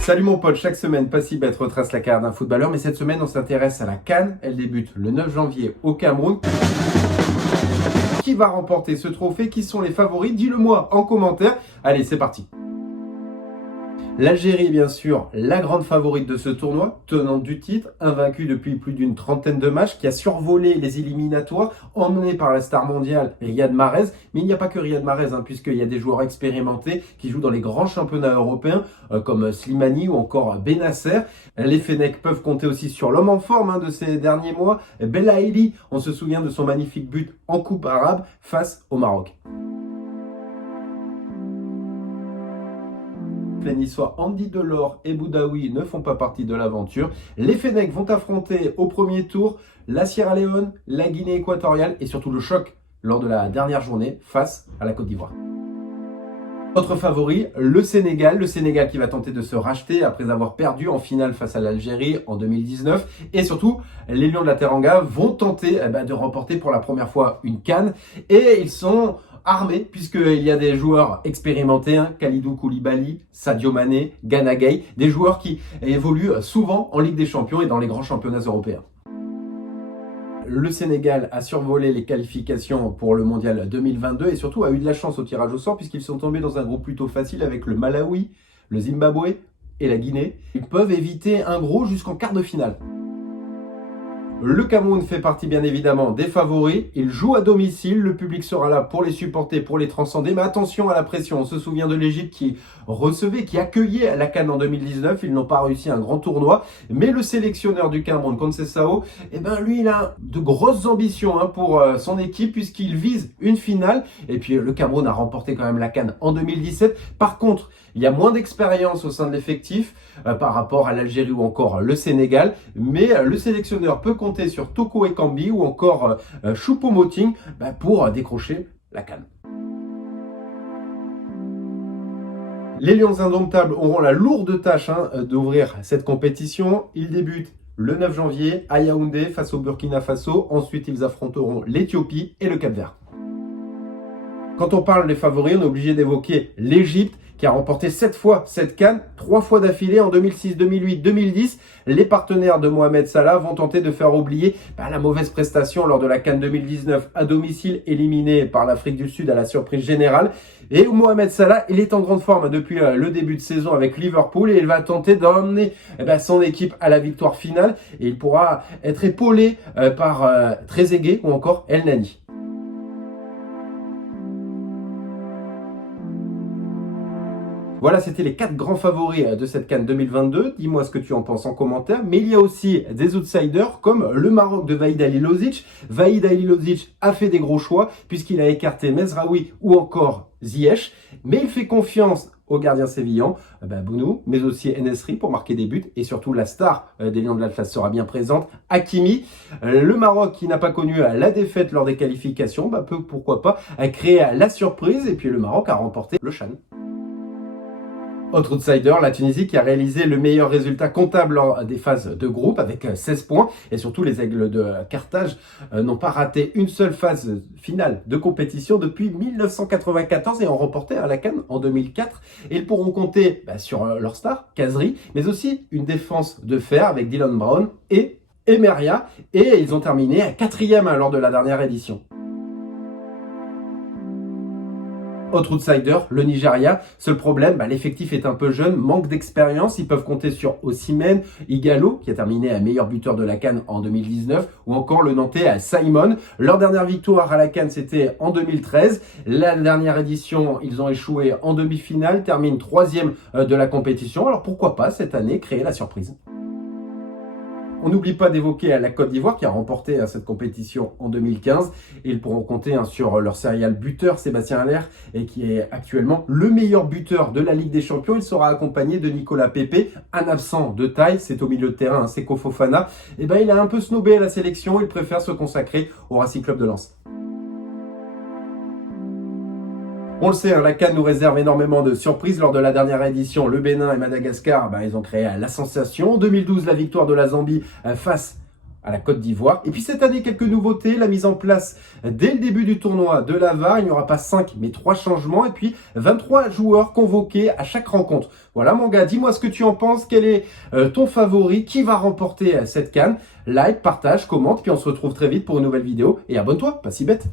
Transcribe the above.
Salut mon pote, chaque semaine, Passibet retrace la carrière d'un footballeur, mais cette semaine on s'intéresse à la CAN. Elle débute le 9 janvier au Cameroun. Qui va remporter ce trophée? Qui sont les favoris? Dis-le-moi en commentaire. Allez, c'est parti. L'Algérie est bien sûr la grande favorite de ce tournoi, tenante du titre, invaincue depuis plus d'une trentaine de matchs, qui a survolé les éliminatoires, emmenée par la star mondiale Riyad Mahrez. Mais il n'y a pas que Riyad Mahrez, puisqu'il y a des joueurs expérimentés qui jouent dans les grands championnats européens, comme Slimani ou encore Benasser. Les Fennecs peuvent compter aussi sur l'homme en forme de ces derniers mois, Belaïli. On se souvient de son magnifique but en Coupe arabe face au Maroc. Les Niçois Andy Delors et Boudaoui ne font pas partie de l'aventure. Les Fennecs vont affronter au premier tour la Sierra Leone, la Guinée équatoriale et surtout le choc lors de la dernière journée face à la Côte d'Ivoire. Autre favori, le Sénégal qui va tenter de se racheter après avoir perdu en finale face à l'Algérie en 2019. Et surtout, les Lions de la Teranga vont tenter de remporter pour la première fois une CAN. Et ils sont armés puisqu'il y a des joueurs expérimentés, Kalidou Koulibaly, Sadio Mané, Gana Gueye, des joueurs qui évoluent souvent en Ligue des Champions et dans les grands championnats européens. Le Sénégal a survolé les qualifications pour le Mondial 2022 et surtout a eu de la chance au tirage au sort puisqu'ils sont tombés dans un groupe plutôt facile avec le Malawi, le Zimbabwe et la Guinée. Ils peuvent éviter un gros jusqu'en quart de finale. Le Cameroun fait partie bien évidemment des favoris. Il joue à domicile, le public sera là pour les supporter, pour les transcender. Mais attention à la pression, on se souvient de l'Égypte qui accueillait la CAN en 2019. Ils n'ont pas réussi un grand tournoi. Mais le sélectionneur du Cameroun, Conceição, lui il a de grosses ambitions pour son équipe puisqu'il vise une finale. Et puis le Cameroun a remporté quand même la CAN en 2017. Par contre, il y a moins d'expérience au sein de l'effectif par rapport à l'Algérie ou encore le Sénégal. Mais le sélectionneur peut compter sur Toko Ekambi ou encore Choupo-Moting pour décrocher la CAN. Les Lions indomptables auront la lourde tâche d'ouvrir cette compétition. Ils débutent le 9 janvier à Yaoundé face au Burkina Faso. Ensuite, ils affronteront l'Éthiopie et le Cap-Vert. Quand on parle des favoris, on est obligé d'évoquer l'Égypte qui a remporté 7 fois cette CAN, 3 fois d'affilée en 2006, 2008, 2010. Les partenaires de Mohamed Salah vont tenter de faire oublier la mauvaise prestation lors de la CAN 2019 à domicile, éliminée par l'Afrique du Sud à la surprise générale. Et Mohamed Salah, il est en grande forme depuis le début de saison avec Liverpool et il va tenter d'emmener son équipe à la victoire finale et il pourra être épaulé par Trezeguet ou encore El Nani. Voilà, c'était les 4 grands favoris de cette CAN 2022. Dis-moi ce que tu en penses en commentaire. Mais il y a aussi des outsiders comme le Maroc de Vahid Halilovic. Vahid Halilovic a fait des gros choix puisqu'il a écarté Mezraoui ou encore Ziyech. Mais il fait confiance aux gardiens sévillans, Bounou, mais aussi Enesri pour marquer des buts. Et surtout, la star des Lions de l'Atlas sera bien présente, Hakimi. Le Maroc, qui n'a pas connu la défaite lors des qualifications, peut pourquoi pas créer la surprise. Et puis le Maroc a remporté le CHAN. Autre outsider, la Tunisie qui a réalisé le meilleur résultat comptable lors des phases de groupe avec 16 points. Et surtout, les Aigles de Carthage n'ont pas raté une seule phase finale de compétition depuis 1994 et ont remporté la CAN en 2004. Et ils pourront compter sur leur star, Kazri, mais aussi une défense de fer avec Dylan Brown et Emeria. Et ils ont terminé 4e lors de la dernière édition. Autre outsider, le Nigeria. Seul problème, l'effectif est un peu jeune, manque d'expérience. Ils peuvent compter sur Osimhen, Igalo, qui a terminé meilleur buteur de la CAN en 2019, ou encore le Nantais Simon. Leur dernière victoire à la CAN, c'était en 2013. La dernière édition, ils ont échoué en demi-finale, terminent 3e de la compétition. Alors pourquoi pas cette année créer la surprise? On n'oublie pas d'évoquer la Côte d'Ivoire qui a remporté cette compétition en 2015. Et ils pourront compter sur leur serial buteur Sébastien Haller et qui est actuellement le meilleur buteur de la Ligue des Champions. Il sera accompagné de Nicolas Pepe, un absent de taille. C'est au milieu de terrain, Seko Fofana. Il a un peu snobé à la sélection. Il préfère se consacrer au Racing Club de Lens. On le sait, la CAN nous réserve énormément de surprises. Lors de la dernière édition, le Bénin et Madagascar, ils ont créé la sensation. En 2012, la victoire de la Zambie face à la Côte d'Ivoire. Et puis cette année, quelques nouveautés, la mise en place dès le début du tournoi de la VAR. Il n'y aura pas 5 mais 3 changements et puis 23 joueurs convoqués à chaque rencontre. Voilà mon gars, dis-moi ce que tu en penses, quel est ton favori, qui va remporter cette CAN. Like, partage, commente, puis on se retrouve très vite pour une nouvelle vidéo et abonne-toi, pas si bête.